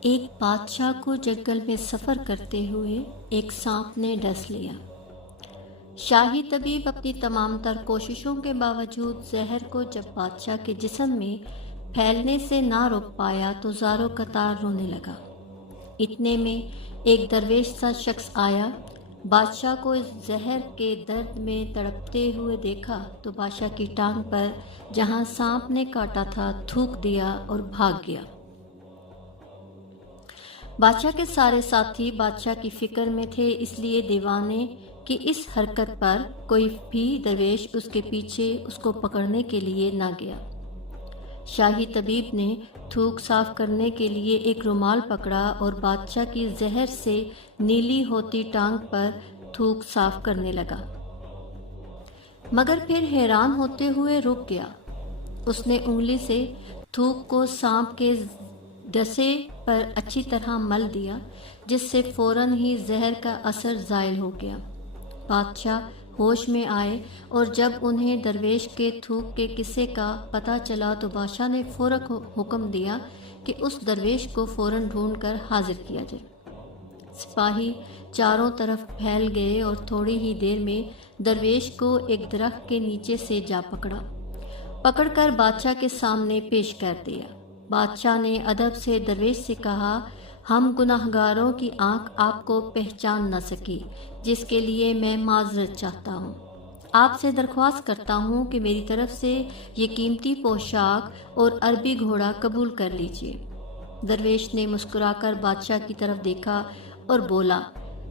ایک بادشاہ کو جنگل میں سفر کرتے ہوئے ایک سانپ نے ڈس لیا۔ شاہی طبیب اپنی تمام تر کوششوں کے باوجود زہر کو جب بادشاہ کے جسم میں پھیلنے سے نہ روک پایا تو زاروں قطار رونے لگا۔ اتنے میں ایک درویش سا شخص آیا۔ بادشاہ کو اس زہر کے درد میں تڑپتے ہوئے دیکھا تو بادشاہ کی ٹانگ پر جہاں سانپ نے کاٹا تھا تھوک دیا اور بھاگ گیا۔ بادشاہ کے سارے ساتھی بادشاہ کی فکر میں تھے، اس لیے دیوانے کی اس حرکت پر کوئی بھی درویش اس کے پیچھے اس کو پکڑنے کے لیے نہ گیا۔ شاہی طبیب نے تھوک صاف کرنے کے لیے ایک رومال پکڑا اور بادشاہ کی زہر سے نیلی ہوتی ٹانگ پر تھوک صاف کرنے لگا، مگر پھر حیران ہوتے ہوئے رک گیا۔ اس نے انگلی سے تھوک کو سانپ کے ڈسے پر اچھی طرح مل دیا، جس سے فوراً ہی زہر کا اثر زائل ہو گیا۔ بادشاہ ہوش میں آئے اور جب انہیں درویش کے تھوک کے قصے کا پتہ چلا تو بادشاہ نے فوراً حکم دیا کہ اس درویش کو فوراً ڈھونڈ کر حاضر کیا جائے۔ سپاہی چاروں طرف پھیل گئے اور تھوڑی ہی دیر میں درویش کو ایک درخت کے نیچے سے جا پکڑ کر بادشاہ کے سامنے پیش کر دیا۔ بادشاہ نے ادب سے درویش سے کہا، ہم گناہگاروں کی آنکھ آپ کو پہچان نہ سکی، جس کے لیے میں معذرت چاہتا ہوں۔ آپ سے درخواست کرتا ہوں کہ میری طرف سے یہ قیمتی پوشاک اور عربی گھوڑا قبول کر لیجیے۔ درویش نے مسکرا کر بادشاہ کی طرف دیکھا اور بولا،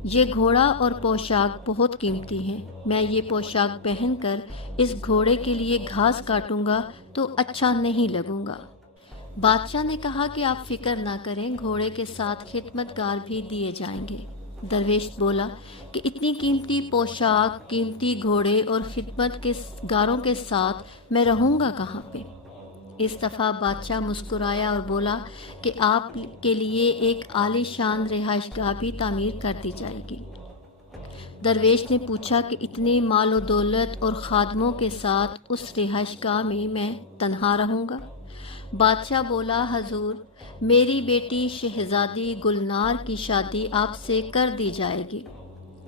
یہ گھوڑا اور پوشاک بہت قیمتی ہیں۔ میں یہ پوشاک پہن کر اس گھوڑے کے لیے گھاس کاٹوں گا تو اچھا نہیں لگوں گا۔ بادشاہ نے کہا کہ آپ فکر نہ کریں، گھوڑے کے ساتھ خدمت گار بھی دیے جائیں گے۔ درویش بولا کہ اتنی قیمتی پوشاک، قیمتی گھوڑے اور خدمت کے گاروں کے ساتھ میں رہوں گا کہاں پہ؟ اس دفعہ بادشاہ مسکرایا اور بولا کہ آپ کے لیے ایک عالی شان رہائش گاہ بھی تعمیر کر دی جائے گی۔ درویش نے پوچھا کہ اتنے مال و دولت اور خادموں کے ساتھ اس رہائش گاہ میں تنہا رہوں گا؟ بادشاہ بولا، حضور، میری بیٹی شہزادی گلنار کی شادی آپ سے کر دی جائے گی۔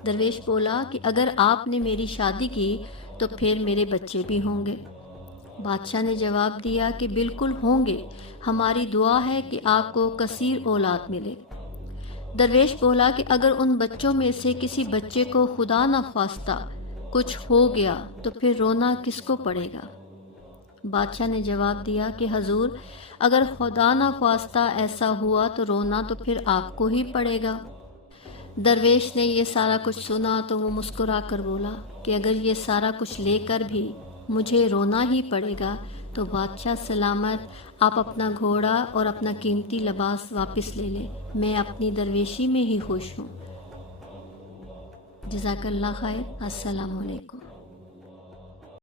درویش بولا کہ اگر آپ نے میری شادی کی تو پھر میرے بچے بھی ہوں گے؟ بادشاہ نے جواب دیا کہ بالکل ہوں گے، ہماری دعا ہے کہ آپ کو کثیر اولاد ملے۔ درویش بولا کہ اگر ان بچوں میں سے کسی بچے کو خدا نخواستہ کچھ ہو گیا تو پھر رونا کس کو پڑے گا؟ بادشاہ نے جواب دیا کہ حضور، اگر خدا نخواستہ ایسا ہوا تو رونا تو پھر آپ کو ہی پڑے گا۔ درویش نے یہ سارا کچھ سنا تو وہ مسکرا کر بولا کہ اگر یہ سارا کچھ لے کر بھی مجھے رونا ہی پڑے گا تو بادشاہ سلامت، آپ اپنا گھوڑا اور اپنا قیمتی لباس واپس لے لیں، میں اپنی درویشی میں ہی خوش ہوں۔ جزاک اللہ خیر۔ السلام علیکم۔